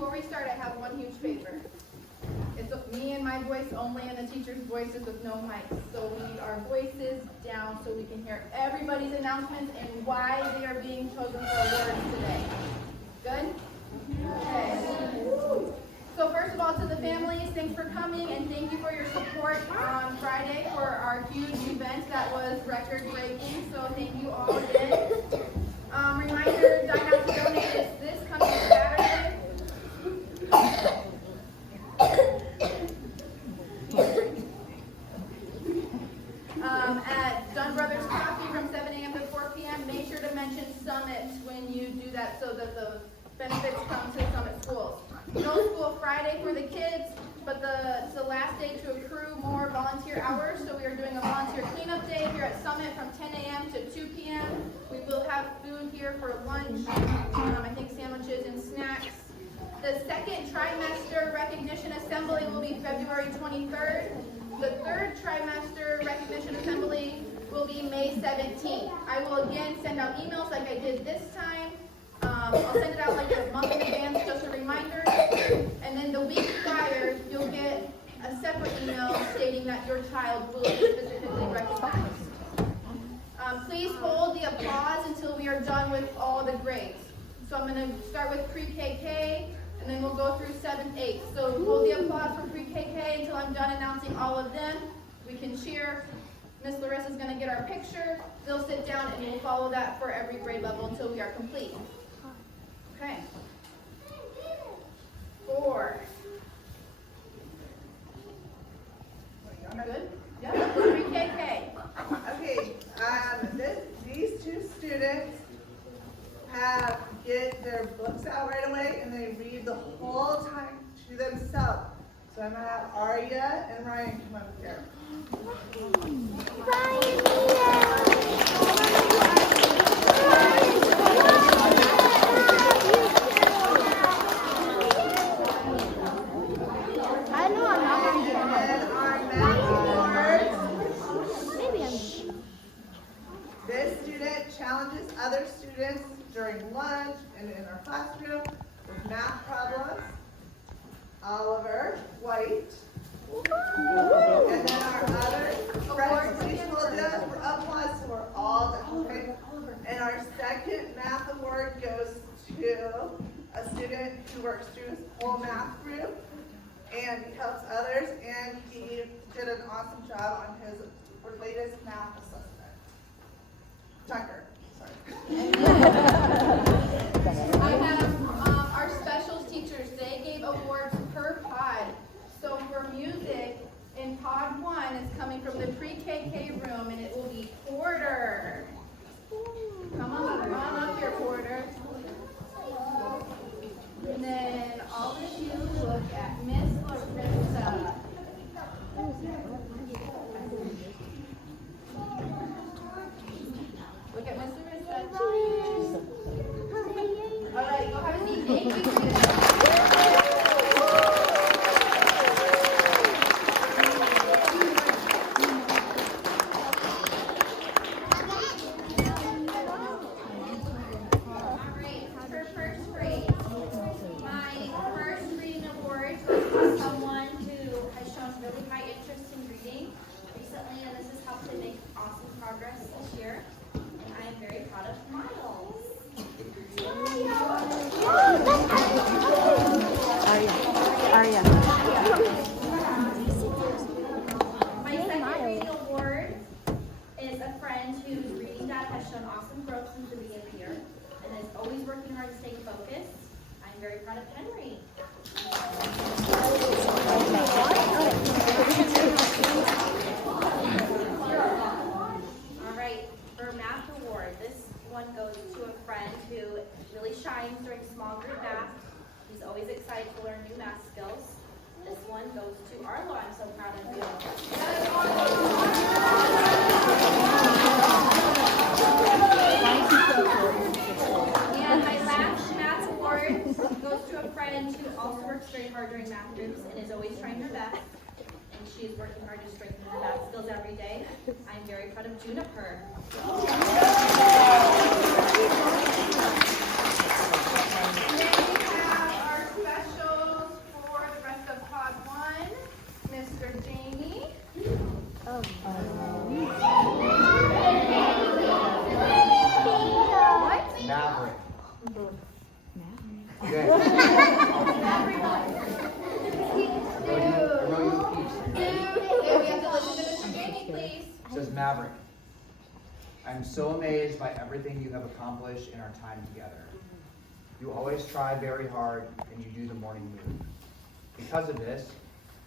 Before we start, I have one huge favor. It's me and my voice only, and the teacher's voices with no mics. So we need our voices down so we can hear everybody's announcements and why they are being chosen for awards today. Good? Okay. So first of all, to the families, thanks for coming, and thank you for your support on Friday for our huge event that was record-breaking. So thank you all again. Reminder, Dine Out to Donate is this coming Saturday. At Dunn Brothers Coffee from 7 a.m. to 4 p.m. Make sure to mention Summit when you do that so that the benefits come to Summit schools. No school Friday for the kids, but it's the last day to accrue more volunteer hours, so we are doing a volunteer cleanup day here at Summit from 10 a.m. to 2 p.m. We will have food here for lunch, I think sandwiches and snacks. The second trimester recognition assembly will be February 23rd. The third trimester recognition assembly will be May 17th. I will again send out emails like I did this time. I'll send it out like a month in advance, just a reminder. And then the week prior, you'll get a separate email stating that your child will be specifically recognized. Please hold the applause until we are done with all the grades. So I'm going to start with pre-KK, and then we'll go through 7th, 8th. So hold the applause for pre-KK until I'm done announcing all of them. We can cheer. Miss Larissa's going to get our picture. They'll sit down, and we'll follow that for every grade level until we are complete. Okay. 4. Good? Yeah. Pre-KK. Okay. These two students get their books out right away, and they read the whole time to themselves. So I'm going to have Aria and Ryan come up here. This student challenges other students during lunch and in our classroom with math problems. Oliver White. And then our other friends, please hold up for applause so we're all done, okay? And our second math award goes to a student who works through his whole math group, and he helps others, and he did an awesome job on his latest math assessment. Tucker, sorry. I have our specials teachers. They gave awards per pod. So for music, in pod 1, it's coming from the pre-KK room, and it will be Porter. Come on up here, Porter. And then all of you look at Miss Larissa. Look at Miss Larissa. Cheers. All right, go have a seat. Thank you. I'm very proud of Juniper. Today we have our special Says Maverick. I'm so amazed by everything you have accomplished in our time together. You always try very hard and you do the morning move. Because of this,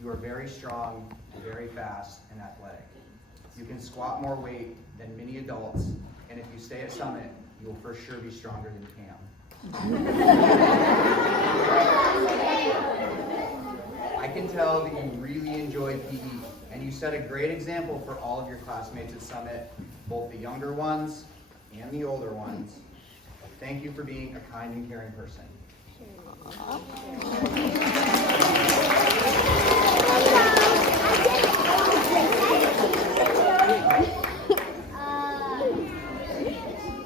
you are very strong, very fast, and athletic. You can squat more weight than many adults, and if you stay at Summit, you will for sure be stronger than Cam. I can tell that you really enjoy PE, and you set a great example for all of your classmates at Summit, both the younger ones and the older ones. Thank you for being a kind and caring person.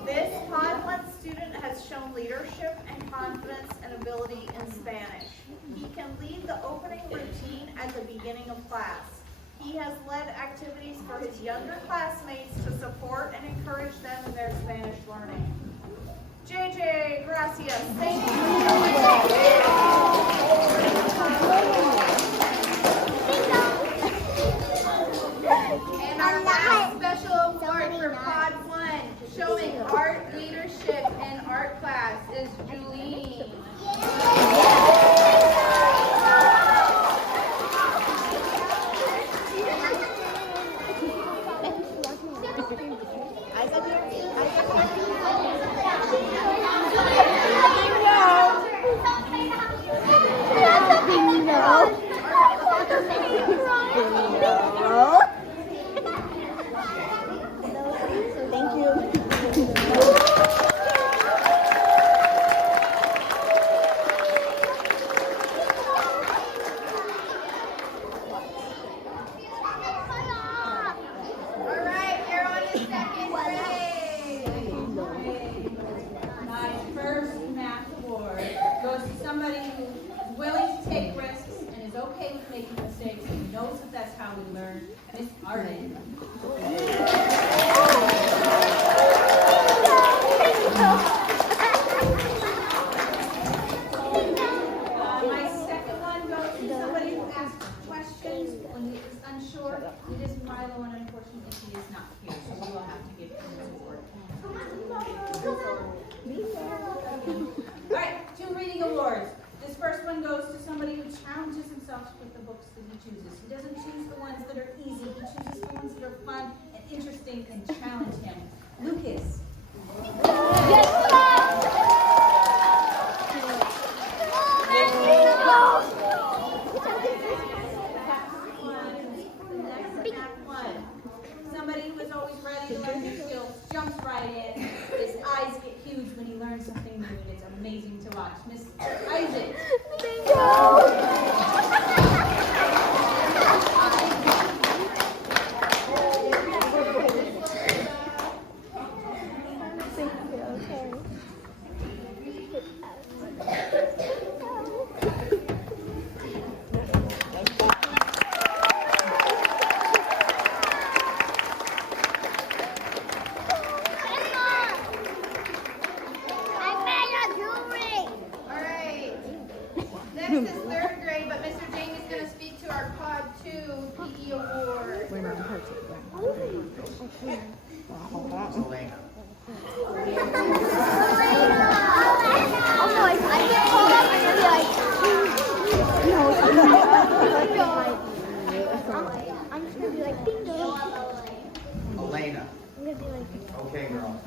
This Pod 1 student has shown leadership and confidence and ability in Spanish. He can lead the opening routine at the beginning of class. He has led activities for his younger classmates to support and encourage them in their Spanish learning. JJ, gracias. Thank And our last special award for Pod 1, showing art leadership in art class, is Julene. Elena. Okay, girl.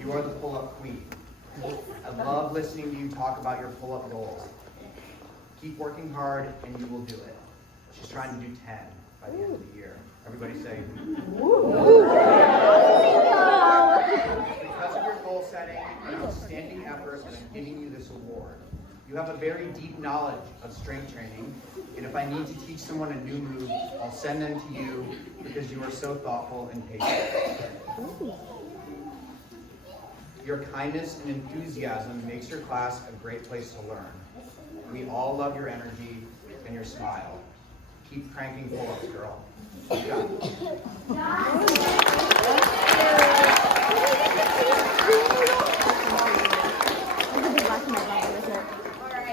You are the pull-up queen. I love listening to you talk about your pull-up goals. Keep working hard and you will do it. She's trying to do 10 by the end of the year. Everybody say, because of your goal setting and outstanding efforts, I'm giving you this award. You have a very deep knowledge of strength training, and if I need to teach someone a new move, I'll send them to you because you are so thoughtful and patient. Your kindness and enthusiasm makes your class a great place to learn. We all love your energy and your smile. Keep cranking pull-ups, girl. You got it. All right.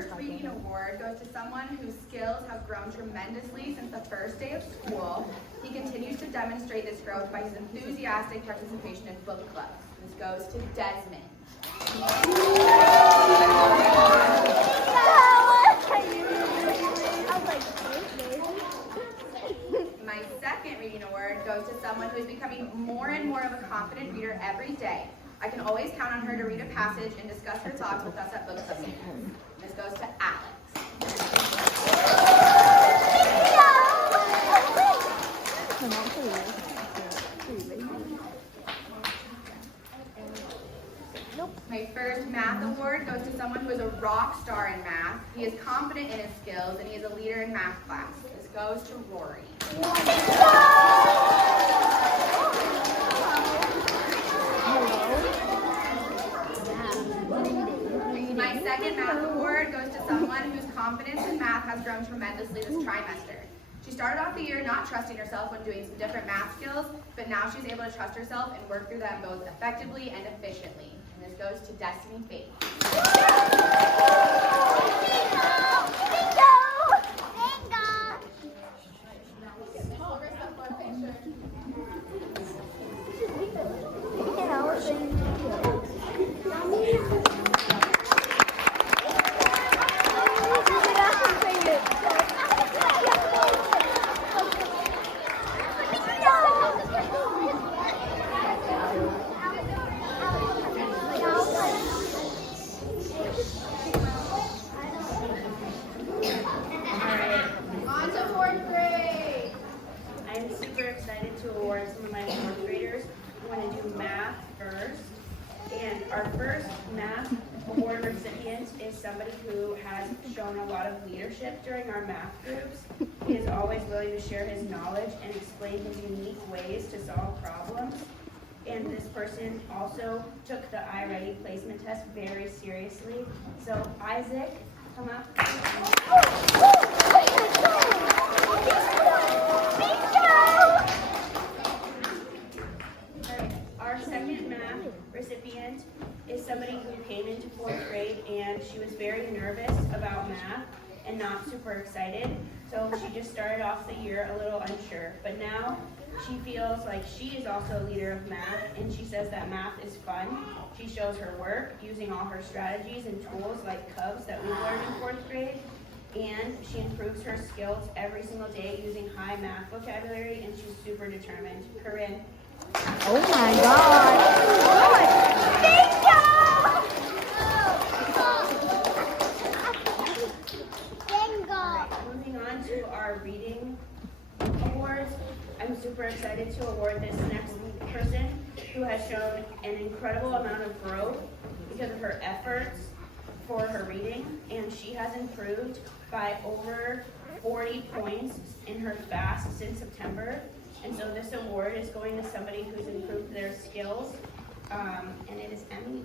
first reading award goes to someone whose skills have grown tremendously since the first day of school. He continues to demonstrate this growth by his enthusiastic participation in book clubs. This goes to Desmond. My second reading award goes to someone who is becoming more and more of a confident reader every day. I can always count on her to read a passage and discuss her thoughts with us at book club meetings. This goes to Alex. My first math award goes to someone who is a rock star in math. He is confident in his skills and he is a leader in math class. This goes to Rory. My second math award goes to someone whose confidence in math has grown tremendously this trimester. She started off the year not trusting herself when doing some different math skills, but now she's able to trust herself and work through them both effectively and efficiently. And this goes to Destiny Faith. On to fourth grade. I'm super excited to award some of my fourth graders. I'm going to do math first. And our first math award recipient is somebody who has shown a lot of leadership during our math groups. He is always willing to share his knowledge and explain his unique ways to solve problems. And this person also took the iReady placement test very seriously. So Isaac, come up. Our second math recipient is somebody who came into fourth grade and she was very nervous about math and not super excited. So she just started off the year a little unsure. But now she feels like she is also a leader of math and she says that math is fun. She shows her work using all her strategies and tools like Cubs that we've learned in fourth grade. And she improves her skills every single day using high math vocabulary and she's super determined. Corinne. Oh my God. Thank you. Moving on to our reading awards, I'm super excited to award this next person who has shown an incredible amount of growth because of her efforts for her reading, and she has improved by over 40 points in her fast since September. And so this award is going to somebody who's improved their skills, and it is Emily.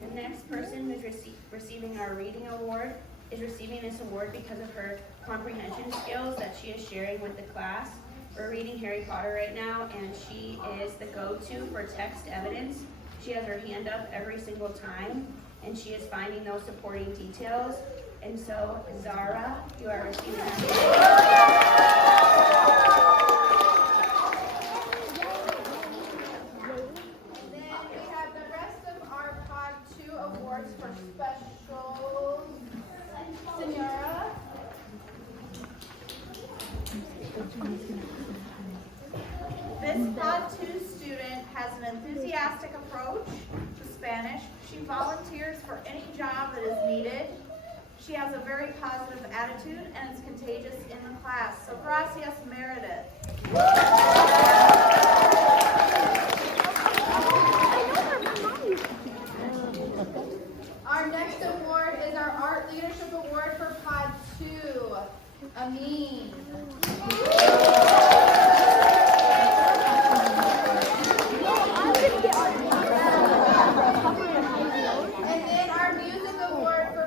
The next person who's receiving our reading award is receiving this award because of her comprehension skills that she is sharing with the class. We're reading Harry Potter right now, and she is the go-to for text evidence. She has her hand up every single time, and she is finding those supporting details. And so, Zara, you are receiving Then we have the rest of our Pod 2 awards for special Senora. This Pod 2 student has an enthusiastic approach to Spanish. She volunteers for any job that is needed. She has a very positive attitude and is contagious in the class. So gracias, Meredith. Our next award is our Art Leadership Award for Pod 2, Amin. And then our Music Award for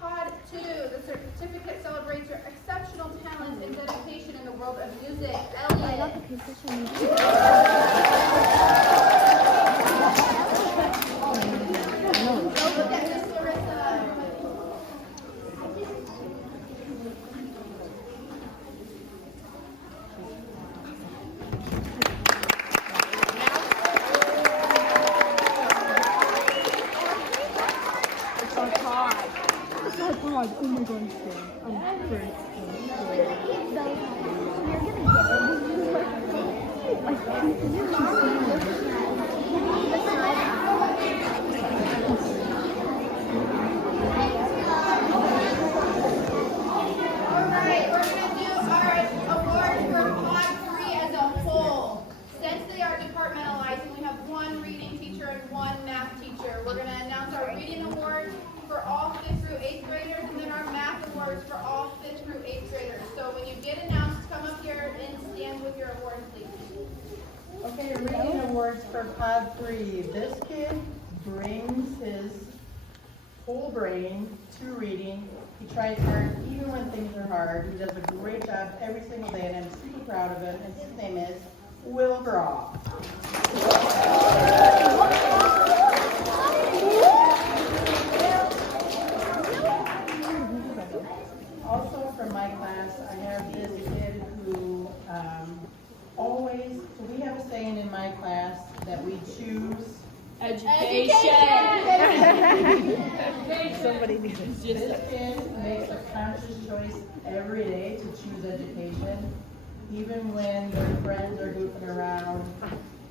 Pod 2, the certificate celebrates your exceptional talent and dedication in the world of music music, I got Elliot. the position. Go look at Miss Larissa. It's our pod. It's our pod. Oh my god, I'm first. Alright, we're gonna do our awards for Pod 3 as a whole. Since they are departmentalized, we have one reading teacher and one math teacher. We're gonna announce our reading awards for all 5th through 8th graders, and then our math awards for all 5th through 8th graders. So when you get announced, come up here and stand with your awards, please. Okay, reading awards for Pod 3. This kid brings his whole brain to reading. He tries hard even when things are hard. He does a great job every single day, and I'm super proud of him. And his name is Will Graw. Also from my class, I have this kid who always, so we have a saying in my class that we choose Somebody needs to. This kid makes a conscious choice every day to choose education. Even when their friends are goofing around,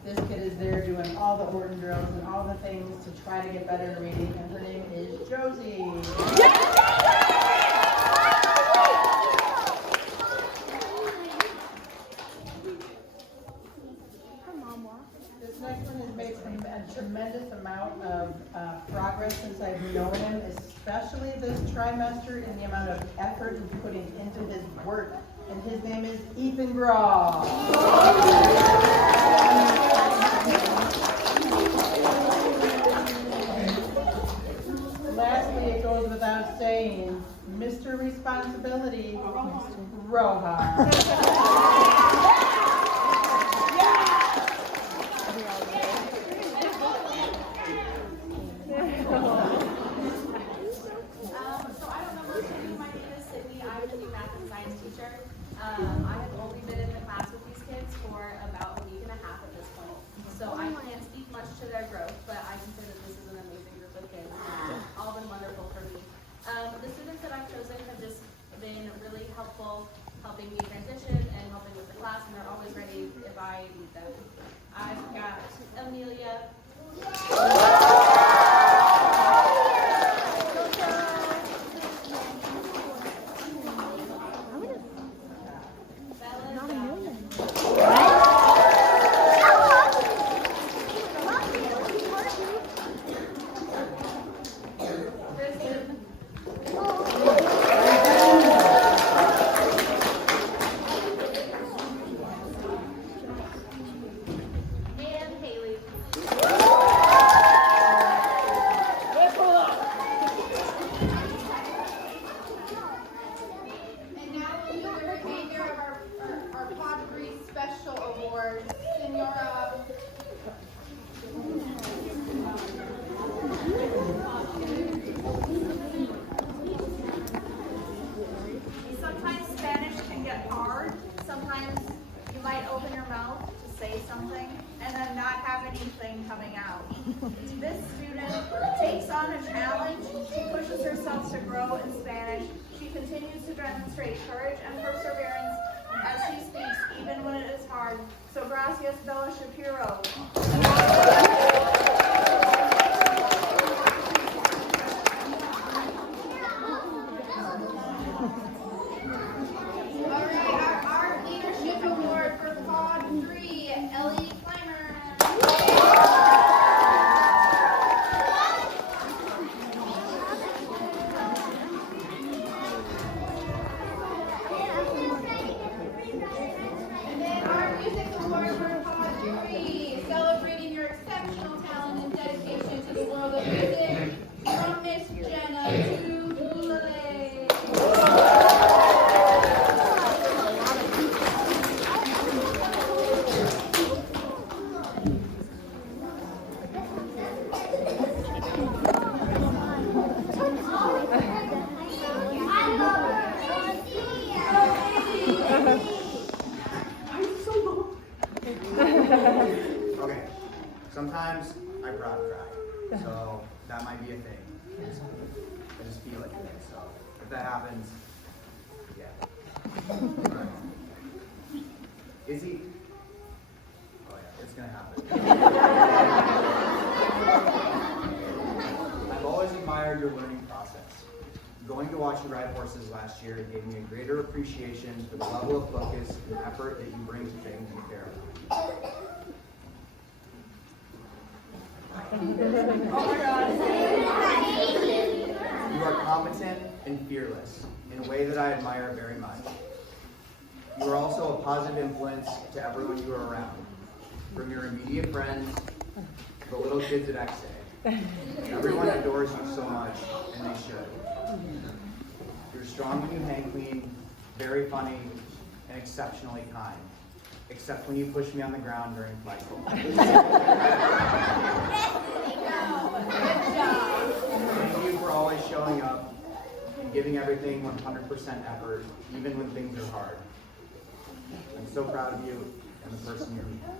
this kid is there doing all the Orton drills and all the things to try to get better in reading, and her name is Josie. This next one has made a tremendous amount of progress since I've known him, especially this trimester, in the amount of effort he's putting into his work. And his name is Ethan Graw. Lastly, it goes without saying, Mr. Responsibility, Rojas. So I don't know most of you. My name is Sydney. I'm the new math and science teacher. I have only been in the class with these kids for about a week and a half at this point. So I can't speak much to their growth, but I can say that this is an amazing group of kids. It's all been wonderful for me. The students that I've chosen have just been really helpful, helping me transition and helping with the class, and they're always ready if I need them. I've got Amelia. Not a million. And Haley. And now we'll do the remainder of our Pod 3 special awards. Senora. Sometimes Spanish can get hard. Sometimes you might open your mouth to say something and then not have anything coming out. This student takes on a challenge. She pushes herself to grow in Spanish. She continues to demonstrate courage and perseverance as she speaks, even when it is hard. So gracias, Bella Shapiro. All right, our Art Leadership Award for Pod 3, Ellie Clymer. And then our Music Award for Pod 3, celebrating your exceptional talent and dedication to the world of music, from Miss Jenna Dubule. Sometimes I proud cry, so that might be a thing. I just feel it. So if that happens, yeah. Right. Izzy? Oh yeah, it's gonna happen. I've always admired your learning process. Going to watch you ride horses last year gave me a greater appreciation for the level of focus and effort that you bring to things you care about. You are competent and fearless in a way that I admire very much. You are also a positive influence to everyone you are around, from your immediate friends to the little kids at XA. Everyone adores you so much, and they should. You're strong when you hang clean, very funny, and exceptionally kind. Except when you push me on the ground during flight school. Thank you for always showing up and giving everything 100% effort, even when things are hard. I'm so proud of you and the person you're becoming.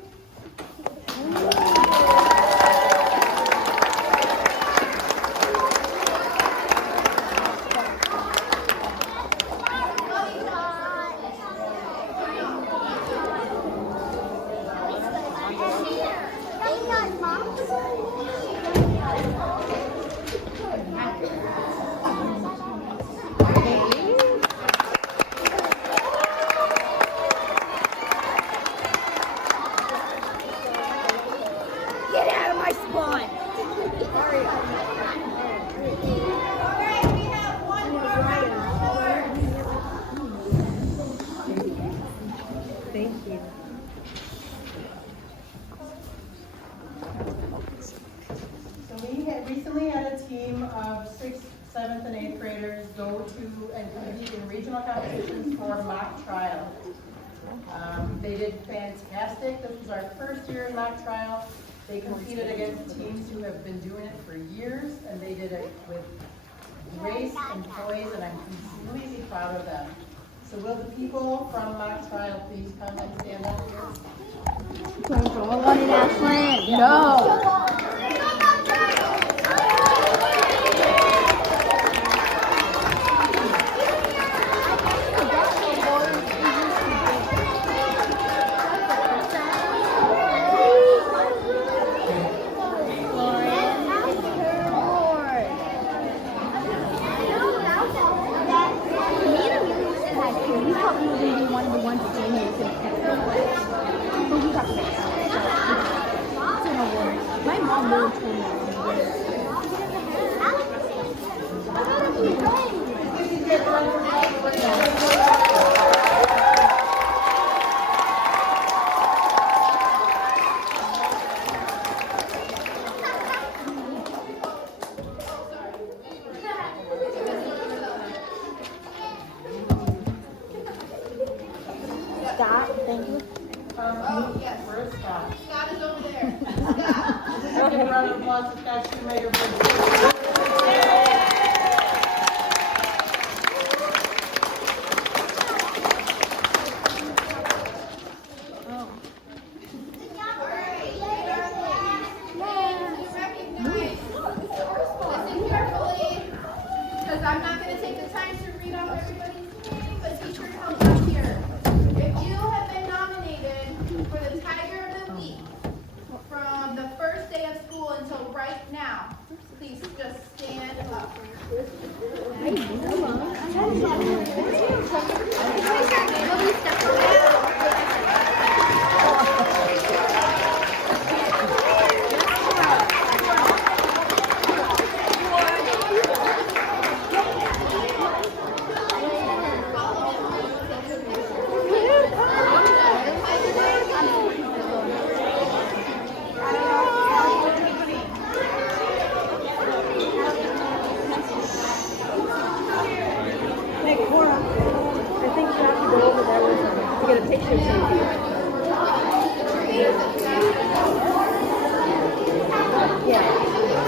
Recently had a team of 6th, 7th, and 8th graders go to and compete in regional competitions for mock trial. They did fantastic. This was our first year in mock trial. They competed against teams who have been doing it for years, and they did it with grace and poise, and I'm completely proud of them. So will the people from mock trial please come and stand up here? Don't go alone in Ashland. No. My mom really told me. Scott, thank you. Oh, yes. Where's Scott? Scott is over there. Scott. Give a round of applause to Scott Shoemaker for Listen carefully, because I'm not going to take the time to read off everybody's name, but teacher help us here. If you have been nominated for the Tiger of the Week from the first day of school until right now, please just stand up. I think you have to go over there with them to get a picture taken.